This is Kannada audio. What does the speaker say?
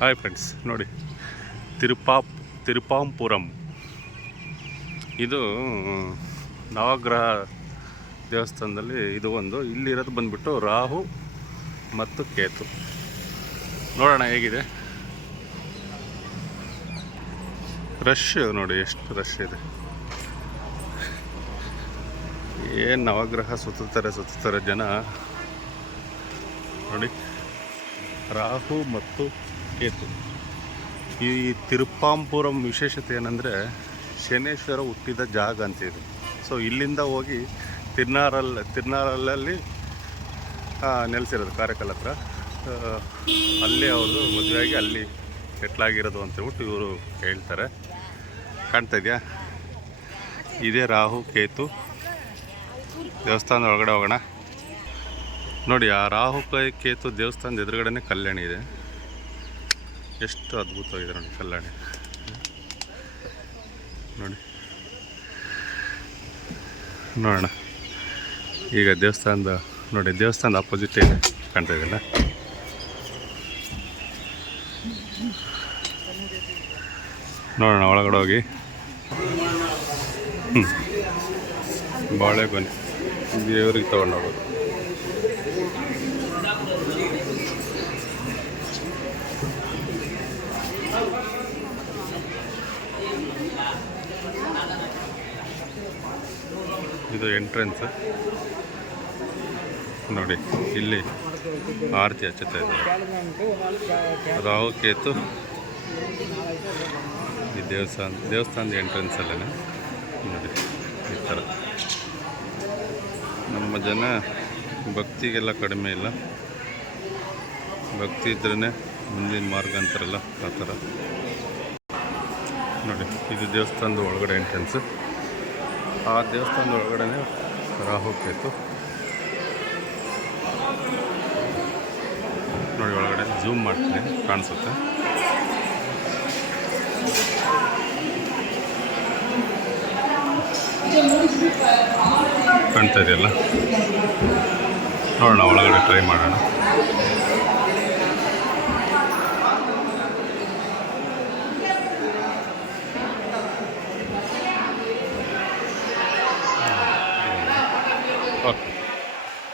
ಹಾಯ್ ಫ್ರೆಂಡ್ಸ್ ನೋಡಿ. ತಿರುಪಾಪ್, ತಿರುಪಾಂಪುರಂ. ಇದು, ನವಗ್ರಹ ದೇವಸ್ಥಾನದಲ್ಲಿ ಇದು ಒಂದು. ಇಲ್ಲಿರೋದು ಬಂದ್ಬಿಟ್ಟು ರಾಹು ಮತ್ತು ಕೇತು. ನೋಡೋಣ ಹೇಗಿದೆ. ರಶ್ ನೋಡಿ, ಎಷ್ಟು ರಶ್ ಇದೆ. ಏನು ನವಗ್ರಹ ಸುತ್ತಾರೆ ಸುತ್ತಾರೆ ಜನ. ನೋಡಿ. ರಾಹು ಮತ್ತು ಕೇತು ಈ ತಿರುಪಾಂಪುರಂ ವಿಶೇಷತೆ ಏನಂದರೆ ಶನೇಶ್ವರ ಹುಟ್ಟಿದ ಜಾಗ ಅಂತ ಇದು. ಸೊ ಇಲ್ಲಿಂದ ಹೋಗಿ ತಿರ್ನಾರಲ್ ತಿರ್ನಾರಲ್ಲಲ್ಲಿ ನೆಲೆಸಿರೋದು ಕಾರ್ಯಕಾಲ ಹತ್ರ. ಅಲ್ಲಿ ಅವರು ಮದುವೆಯಾಗಿ ಅಲ್ಲಿ ಸೆಟ್ಲಾಗಿರೋದು ಅಂತ ಹೇಳ್ಬಿಟ್ಟು ಇವರು ಹೇಳ್ತಾರೆ. ಕಾಣ್ತಾ ಇದೆಯಾ? ಇದೇ ರಾಹು, ಕೇತು. ದೇವಸ್ಥಾನದ ಒಳಗಡೆ ಹೋಗೋಣ. ನೋಡಿ, ಆ ರಾಹು, ಕೇತು ದೇವಸ್ಥಾನದ ಎದುರುಗಡೆನೇ ಕಲ್ಯಾಣಿ ಇದೆ. ಎಷ್ಟು ಅದ್ಭುತವಾಗಿದೆ ನೋಡಿ ಕಲ್ಯಾಣಿ ನೋಡಿ. ನೋಡೋಣ. ಈಗ ದೇವಸ್ಥಾನದ, ನೋಡಿ ದೇವಸ್ಥಾನದ ಅಪೋಸಿಟ್ ಇದೆ. ಕಾಣ್ತಾ ಇದೆಯಲ್ಲ? ನೋಡೋಣ ಒಳಗಡೆ ಹೋಗಿ. ಹ್ಞೂ ಬಾಳೆಗೊನೆ ದೇವ್ರಿಗೆ ತೊಗೊಂಡು ಹೋಗೋದು. ಇದು ಎಂಟ್ರೆನ್ಸ್ ನೋಡಿ, ಇಲ್ಲಿ ಆರತಿ ಹಚ್ಚುತ್ತಾ ಇದ್ದಾರೆ. ರಾಹುಕೇತು ಈ ದೇವಸ್ಥಾನ, ದೇವಸ್ಥಾನದ ಎಂಟ್ರೆನ್ಸಲ್ಲೇ ನೋಡಿ, ಈ ಥರ. ನಮ್ಮ ಜನ ಭಕ್ತಿಗೆಲ್ಲ ಕಡಿಮೆ ಇಲ್ಲ. ಭಕ್ತಿ ಇದ್ರೇ ಮುಂದಿನ ಮಾರ್ಗ ಅಂತಾರಲ್ಲ, ಆ ಥರ. ನೋಡಿ, ಇದು ದೇವಸ್ಥಾನದ ಒಳಗಡೆ ಎಂಟ್ರೆನ್ಸ್ ಆ ದೇವಸ್ಥಾನದ ಒಳಗಡೆ ರಾಹು ಕೇತು. ನೋಡಿ, ಒಳಗಡೆ ಜೂಮ್ ಮಾಡ್ತೀನಿ, ಕಾಣಿಸುತ್ತೆ. ಕಾಣ್ತಾ ಇದೆಯಲ್ಲ? ನೋಡೋಣ, ಒಳಗಡೆ ಟ್ರೈ ಮಾಡೋಣ.